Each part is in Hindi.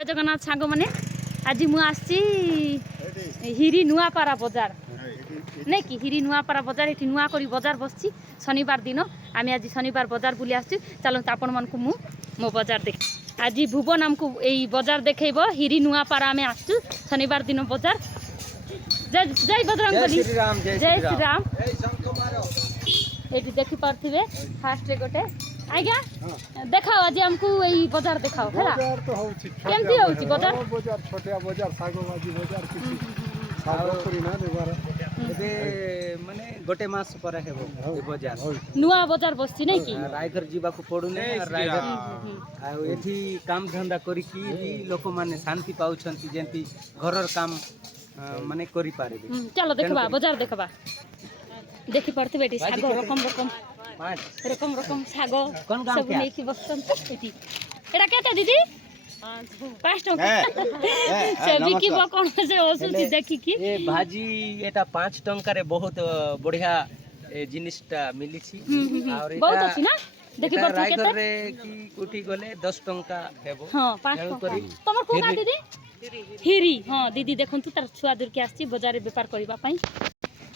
जगन्नाथ सांग मैंने आज मुझे हिरी नुआपारा बजार नहीं कि हिरी नुआपारा बजार ये नुआ करी बजार बस शनिवार दिन आम आज शनिवार बजार बुली आस चलते आपण मन को मो बजार देख आज भुवन आमको यही बजार देखेब हिरी नुआपारा आम आसु शनिवार दिन बजार जय जय बजरंगबली जय श्री राम ये देखी पारे फास्ट गोटे आज्ञा देखाओ आज हमको यही बजार देखाओ है केमती होची बजार बजार छोटिया बजार सागो भाजी बजार किसी सागोपुरी ना देबार एबे माने गोटे मास पर हेबो ए बजार नुआ बजार बसछि नै कि रायगढ़ जीवा को पडु नै रायगढ़ आ एठी काम धंदा करी की लोक माने शांति पाउछंती जेंती घरर काम माने करी पारे चलो देखबा बजार देखबा देखि पड़ते बेटी साग रकम रकम रकम रकम साग सब नहीं की बसन बेटी एटा केते दीदी 5 टका से बिकी बो कोन से ओसुती देखि की ए भाजी एटा 5 टंका रे बहुत बढ़िया ए जिनिसटा मिली छी और बहुत अछि ना देखि पड़ते केते रायगढ़ रे की उठी गले 10 टंका हेबो हां 5 टका तमर कोका दीदी हिरी हां दीदी देखंतु तार छुआ दूर के आछि बाजार व्यापार करबा पई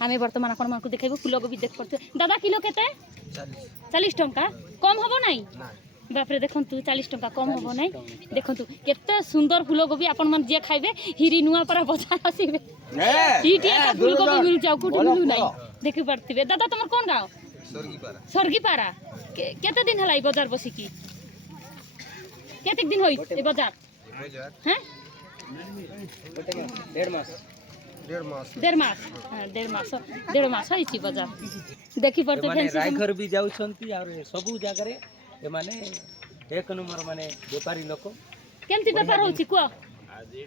आमे वर्तमान आपण मानकु देखाइबो फूलकोबी देख पड़ते दादा किलो केते 40 टंका कम हबो नाही बाप रे देखंतु 40 टंका कम हबो नाही देखंतु केते सुंदर फूलकोबी आपण मन जे खाइबे हिरी नुआपारा बाजार आसीबे इटी एटा फूलकोबी मिल जाऊ कुटी मिलु नाही देखि पड़तिबे दादा तमर कोन गांव सरगीपारा केते दिन हलाई बाजार बसी की केते दिन होई ए बाजार हैं डेढ़ मास होई बाजार देखि पड़ते फैंसी रायगढ़ भी जाउछंती और सबु जगह रे ए माने एक नंबर माने व्यापारी लोक केमती व्यापार होची को आज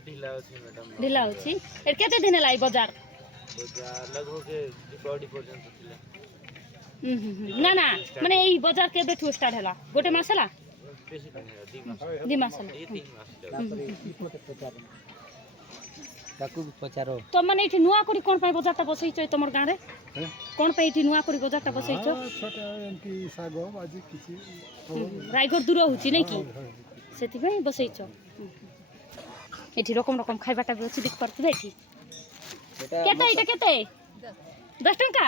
ढिला होची मैडम ढिला होची ए केते दिन लाई बाजार लगभग दीपावली पर्यंत थिला ना ना माने एई बाजार के बेठु स्टार्ट हला गोटे मास हला दी मास ताकू पचारो तो माने इठी नुआ करी कोन पाई बाजारटा बसैछ तमर गां रे कोन पाई इठी नुआ करी बाजारटा बसैछ छोटा एमपी सागो भाजी किसी रायगढ़ दूर होची नै कि सेति भाई बसैछ इठी रकम रकम खाइबाटा भी अछि देख परतबे इठी केते इटा केते 10 टंका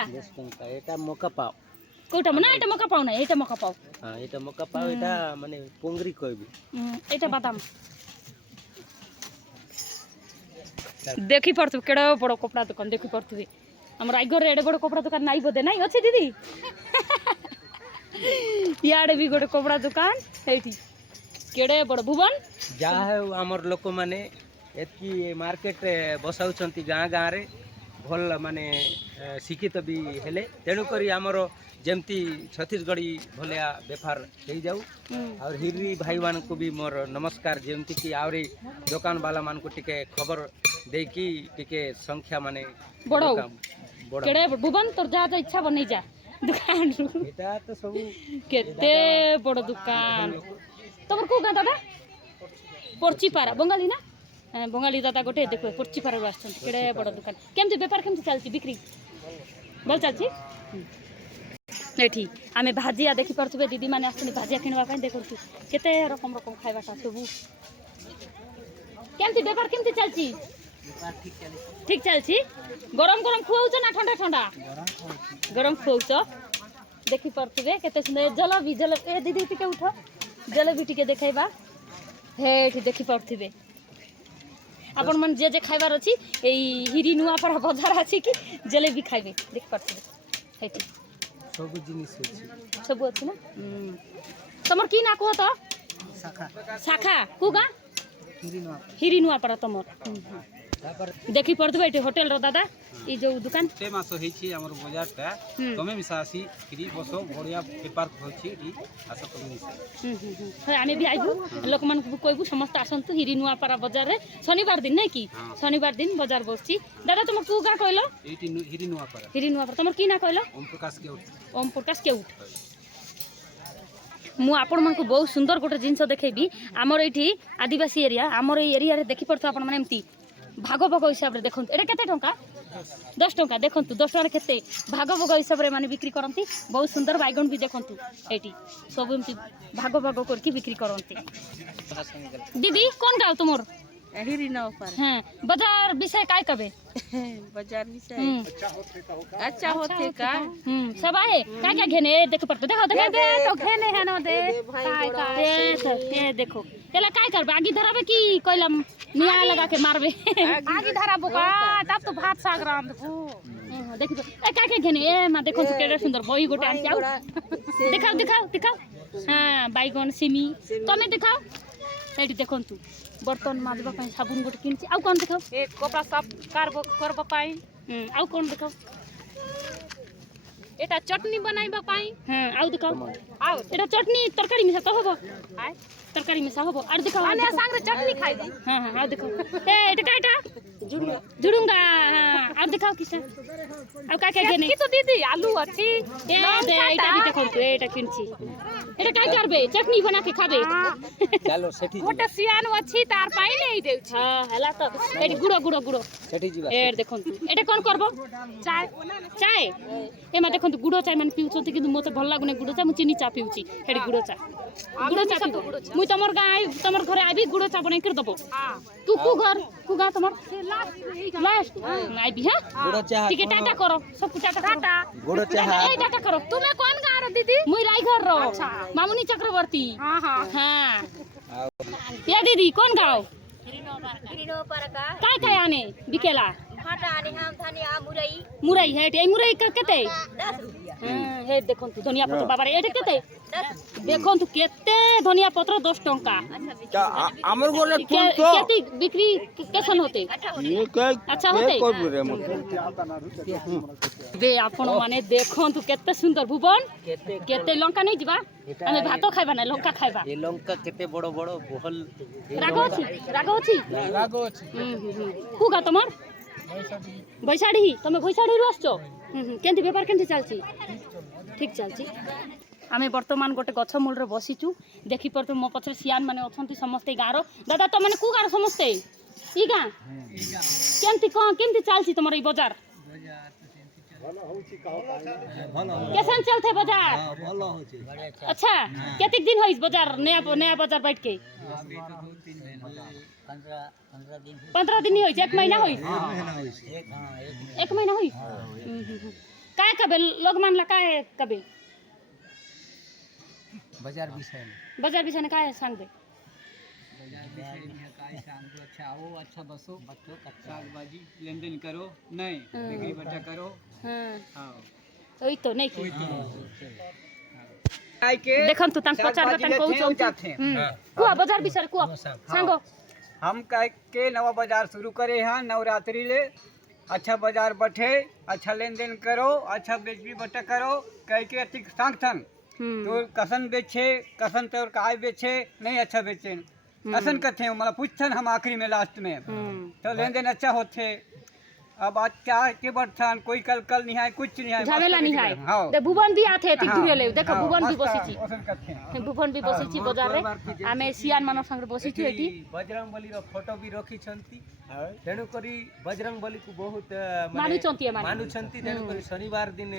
एटा मका पाव कोटा मना एटा मका पाव नै एटा मका पाव हां एटा मका पाव एटा माने पोंगरी कहबी एटा बादाम देखि पड़तु केड़ा बड़ कपड़ा दुकान देखि पड़तु हम रायगढ़ रे एडे बड़ कपड़ा दुकान नाइ बोदे नाइ अछि दीदी याडे भी गोटे कपड़ा दुकान एठी केड़े बड़ भुवन जा है हमर लोक माने एतकी मार्केट रे बसाउछंती गां गां रे भल माने शिक्षित भी हेले तेणु करी हमर जेमती छत्तीसगढ़ी भलिया व्यापार हो जाऊ और हिरी भाई मान को भी मोर नमस्कार जेमती कि आउरी दुकान वाला मान को टिके खबर देकी टिके संख्या माने बड़ो केड़े भुवन तोर जा इच्छा बनै जा दुकान एटा तो सब केते बड़ दुकान तमर को गा दादा पर्चीपारा बंगाली ना बंगाली दादा गोटे देखो पर्चीपारा आछन केड़े बड़ दुकान केमती व्यापार केमती चलती बिक्री भल चलती एठी आमे भाजिया देखि परथुबे दीदी माने आसनी भाजिया किनवा पय देखरतु केते रकम रकम खाइबाटा सबु केमती व्यापार केमती चलची ठीक चलची गरम गरम खुआउछ ना ठंडा ठंडा गरम खुआउछ देखि परथुबे केते सुंदर जलेबी जलेबी ए दीदी टिके उठो जलेबी टिके देखाइबा हे एठी देखि परथुबे आपण मन जे खाइबार अछि एई हिरी नुआपारा बाजार अछि कि जलेबी खाइबे देखि परथुबे एठी सब जिनिस अछि सब अछि ना तमर की ना को त शाखा शाखा को गा हिरी नुआपारा तमर देखि पड़तबे एठी होटल रो दादा ई जो दुकान ते मास होई छी हमर बाजार ता तमे मिसासी फ्री बसो बढ़िया व्यापार होई छी एठी आशा करू मिसा आमे भी आइबु लोक मन को कहबु समस्त आसंतु हिरी नुआपारा बाजार रे शनिवार दिन नै कि शनिवार दिन बाजार बसची दादा तुम को गा कहलो एठी हिरी नुआपारा तमर की ना कहलो ओम प्रकाश के उठ मु आपण मन को बहुत सुंदर गोटे जिंस देखेबी हमर एठी आदिवासी एरिया हमर एरिया रे देखि पड़तो आपण माने एमती भाग भाग हिसाब रे देखंत एटा केते टंका 10 टंका देखंतु 10 टंका केते भाग भाग हिसाब रे माने बिक्री करंती बहुत सुंदर बैगन भी देखंतु एटी सब एमती भाग भाग करके बिक्री करंती। दीदी कौन गाँव तुमर? हिरी न ऊपर हाँ बाजार विषय काय कबे? बाजार विषय अच्छा होते का सब आए क्या क्या घेने देख पड़ते देखो देखो दे तो घेने है ना दे काय काय ये देखो तेला काय करबे आगी धराबे की कोइला निया लगा के मारबे आगी धराबो का तब तो भात साग रांध देखो ए काय क्या घेने ए मा देखो केडे सुंदर बही गोटे आन जाऊ दिखाओ दिखाओ दिखाओ हां बैगन सिमी तमे दिखाओ एटी देखंतु बर्तन माजबा पाई साबुन गोटे किनछि आउ कोन दिखाओ एक कपड़ा साफ करबा पाई आउ कोन दिखाओ एटा चटनी बनाइबा पाई हां आउ दिखाओ आउ एटा चटनी तरकारी मिसा तो होबो आय तरकारी मिसा होबो आर दिखाओ आने संग चटनी खाइबी हां हां आउ दिखाओ ए एटा काटा जुड़ूंगा हां आउ दिखाओ किसे आउ का घेने की तो दीदी आलू अछि ए दे एटा भी देखो तो एटा किनछि एटा काय करबे चटनी बना के खाबे चलो सेठी गोटे सियान अछि तार पाई नै देउ छी हां हला तो एटी गुड़ो गुड़ो गुड़ो सेठी जीवा ए देखो एटा कोन करबो चाय चाय ए मा देखो गुड़ो चाय माने पिउछंती किंतु मते भल लागुने गुड़ो चाय मु चीनी चा पिउची एटी गुड़ो चाय गुड़ो चा पिबो मु तमर गाय तमर घरे आबी गुड़ो चा बनै कर दबो हां तू कु घर कु गा तमर लास्ट आबी हां गुड़ो चाह ठीक है टाटा करो सब टाटा टाटा गुड़ो चाह ए टाटा करो तुम्हें कौन गा रो दीदी मुई राई घर रो मामुनी चक्रवर्ती हां हां हां या दीदी कौन गाँव हिरिनो पर का काय काय आने बिकेला भाटा आने हम धनिया मुरई मुरई है ए मुरई केते 10 रुपया हां हे देखो तू धनिया पत्र बाबा रे एटे केते देखो तू केते धनिया पत्र 10 टंका আমার ঘরে केते बिक्री कैसन होते अच्छा होते दे आपण माने देखो तू केते सुंदर भुवन केते लंका नहीं जिबा हमें भातो खाइबा ना लंका खाइबा ए लंका केते बड़ बड़ बहल रागो अछि कुगा तमर बैसाड़ी तमे बैसाड़ी रु आछो केंति व्यापार केंति चलछि ठीक चलछि आमे वर्तमान गोटे गछ मूल रे बसिचु देखि परते मो पछरे सियान माने अछंती समस्त गारो दादा त माने कु गारो समस्त ई गा केंति चलछि तमर ई बाजार कैसन चलते बाजार भलो होछि अच्छा केतिक दिन होइस बाजार नया बाजार बैठ के 15 दिन होइस 1 महीना होइस 1 महीना होइस काय कबे लोग मानला काय कबे बाजार विषय ने काय सांग दे अच्छा आओ अच्छा बसो साग भाजी लेन देन करो नहीं बिक्री बट्टा करो हां ओई तो नहीं की देखम तू तंग पचार तंग कहू कुआ बाजार विषय कुआ सांगो हम कह के नवा बाजार शुरू करे हैं नवरात्रि ले अच्छा बाजार बैठे अच्छा लेन देन करो अच्छा बेचबी बट्टा करो कह के अति संग संग तो कसन बेचे कसन तोर काय बेचे नहीं अच्छा बेचे कसन कथे मतलब पूछन हम आखिरी में लास्ट में तो लेन देन अच्छा होते अब अच्छा के बढ़थन कोई कल नहीं है कुछ नहीं है झमेला नहीं है हां दे भुवन भी आथे ठीक दूर ले देखो भुवन भी बसी छी भुवन भी बसी छी बाजार रे आमे सियान मानव संग बसी छी एठी बजरंग बली रो फोटो भी रखी छंती तेनु करी बजरंग बली को बहुत मानु चंती मानु छंती तेनु करी शनिवार दिन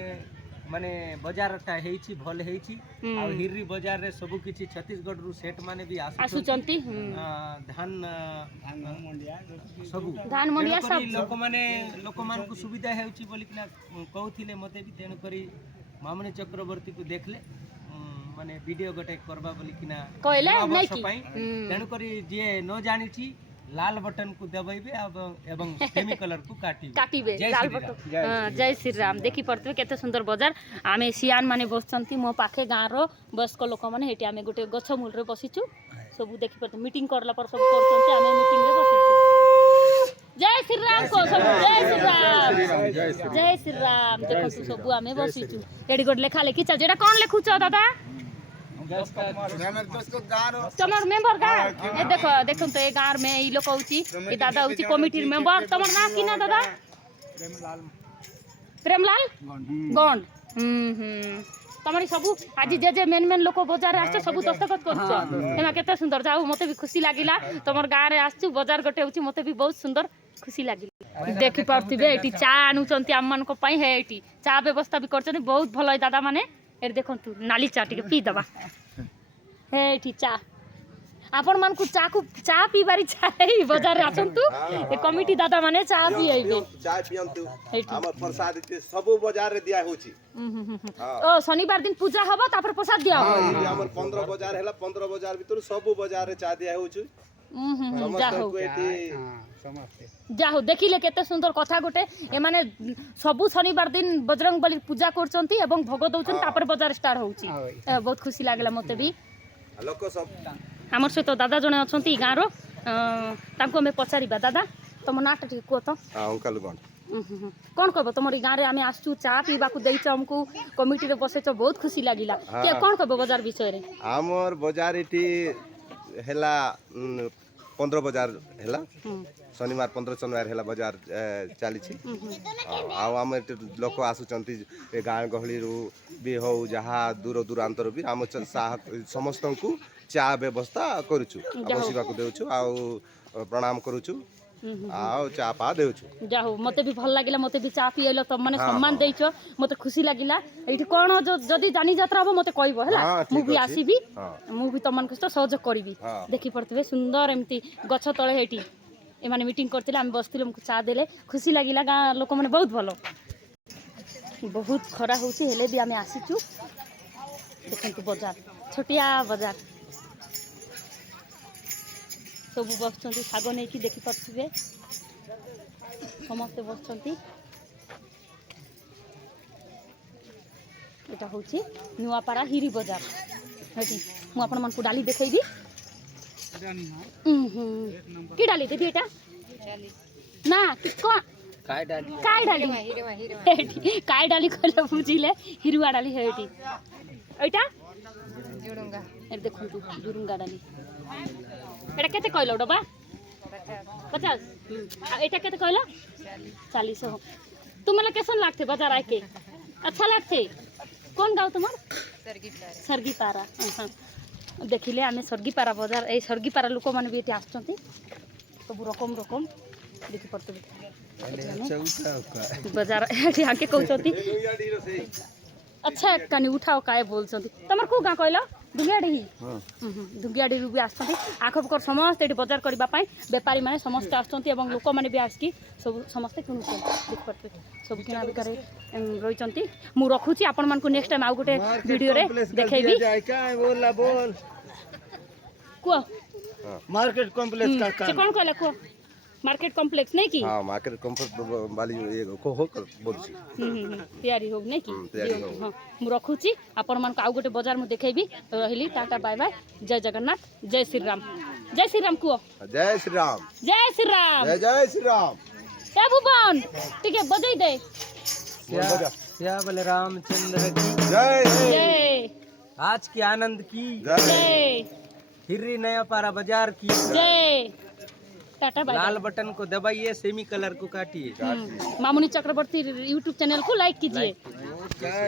माने बाजारटा हेछि भल हेछि आ हिरी बाजार रे सब किछि छत्तीसगढ़ रु सेट माने भी आसु चंती धान मंडिया सब लोक मान को सुविधा हेछि बोली कि कहउथिले मते भी तेनु करी मामनी चक्रवर्ती को देखले माने वीडियो गटे करबा बोली कि कहले नै की तेनु करी जे न जानि छी लाल बटन को दबाइबे एवं सेमी कलर को काटिबे लाल बटन जय श्री राम देखि परतबे केते सुंदर बाजार आमे सियान माने बसचंती मो पाखे गाँ रो वयस्क लोक माने हेटी आमे गोटे गछ मूल रे बसिचु सब देखि परते मीटिंग करला पर सब करचंती आमे मीटिंग रे बसिचु जय श्री राम को सब जय श्री राम देखो सब आमे बसिचु एडी गोट लेखा लेखि चल जेडा कोन लेखुछ दादा तमर मेंबर गा ए देखो तो ए गार में ई लोक होची ई दादा होची कमिटी मेंबर तमर नाम की ना दादा प्रेमलाल गंड तमर सब आज जे मेन लोक बाजार आछ सब दस्तखत करछ एना केते सुंदर जाऊ मते भी खुशी लागिला तमर गां रे आछू बाजार गटे होची मते भी बहुत सुंदर खुशी लागिला। देखि पार्थिबे एटी चा आनुचंती आम मान को पई है एटी चा व्यवस्था भी करचंती बहुत भलो है दादा माने ए देखंतु नाली चा टिके पी दबा हे एटी चा आपण मान को चा पीबारी चाहे बाजार आसंतु ए कमिटी दादा माने चा पिएबे चाय पियंतु हमर प्रसाद इते सब बाजार रे दिया होची ओ शनिवार दिन पूजा हबो तापर प्रसाद दिया हो हमर 15 बाजार हैला 15 बाजार भीतर सब बाजार रे चा दिया होची जा हो को एती जा हो देखिले केते सुंदर कथा गोटे ए माने सबु शनिवार दिन बजरंग बली पूजा करचंती एवं भोग दउचन तापर बाजार स्टार्ट होउची बहुत खुशी लागला मते भी लोक सब हमर सहित दादा जने अछंती गाँव रो तांको हमें पचारिबा दादा तुम नाटा ठीक को तो अंकल गण कौन कहबो तुमरी गाँव रे आमे आसचू चा पीबा को देइछ हमको कमिटी रे बसेछ बहुत खुशी लागिला के कौन कहबो बाजार विषय रे हमर बाजार इटी हैला 15 बाजार हैला शनिवार 15 शनिवार हैला बाजार चली छी आ हम लोक आसुचंती ए गाँ गहली रु भी हो जहा दूर दूरांतर भी हम समस्त को चा व्यवस्था करूछु बसिबा को देउछु आ प्रणाम करूछु आ चा पा देउछु जाहो मते भी भल लागिला मते भी चा पियलो त माने सम्मान देइछो मते खुशी लागिला एठी कोन जदी जानी यात्रा हो मते कहबो हला मु भी आसीबी मु भी तमन कष्ट सहयोग करबी देखि पड़तबे सुंदर एमती गछ तळे हेठी ए माने मीटिंग करथिले हम बसथिले हमको चा देले खुशी लागिला गा लोक माने बहुत भलो बहुत खरा होउची हेले भी हमें आसीचू देखंतु बाजार छोटिया बाजार सब बसचंती साग नहीं कि देखि पार्थिबे समस्त बसचंती एटा होची नुआपारा हिरी बाजार हेटी मु आपन मन को डाली देखैबी की डाली दीदी एटा ना कि को काय डाली कहले बुझिले हिरुआ डाली हेटी एटा जुडुंगा ए देखंतु जुडुंगा डाली एटा केते कहलो डबा 50 आ एटा केते कहलो 40 हो तुमला कैसन लागते बाजार आके अच्छा लागते कौन गाँव तुम्हार सरगीपारा हां देखिले आमे सरगीपारा बाजार ए सरगीपारा लोक माने भी एटी आछंती सब रकम देखि पड़ते बाजार एटी आके कहउचंती अच्छा कानी उठाओ काय बोलचंती तमर को गाँ कहलो दुगियाडी दुगियाडी भी आसती आखपकर समस्त ये बजार करने बेपारी मैंने समस्त आसती लोक मैंने भी आसिकी सब समस्ते किणुचे देख पारे सब किना बिकार रही मु रखुची आपण मान को नेक्स्ट टाइम आउ गोटे वीडियो रे देखैबी को मार्केट कॉम्प्लेक्स का से कौन कहला को मार्केट कॉम्प्लेक्स नहीं की हां मार्केट कॉम्प्लेक्स वाली ये को हो कर बोलछी तैयारी हो नहीं की हां मु रखुची आपण मान को आउ गोटे बाजार में देखैबी रहली टाटा बाय बाय जय जगन्नाथ जय श्री राम को जय श्री राम जय श्री राम जय श्री राम ए भुवन ठीक है बजाई दे क्या बोले रामचंद्र की जय जय आज की आनंद की जय हिर्री नया पारा बाजार की जय टाटा बाय लाल बटन को दबाइए सेमी कलर को काटिए मामुनी चक्रवर्ती यूट्यूब चैनल को लाइक कीजिए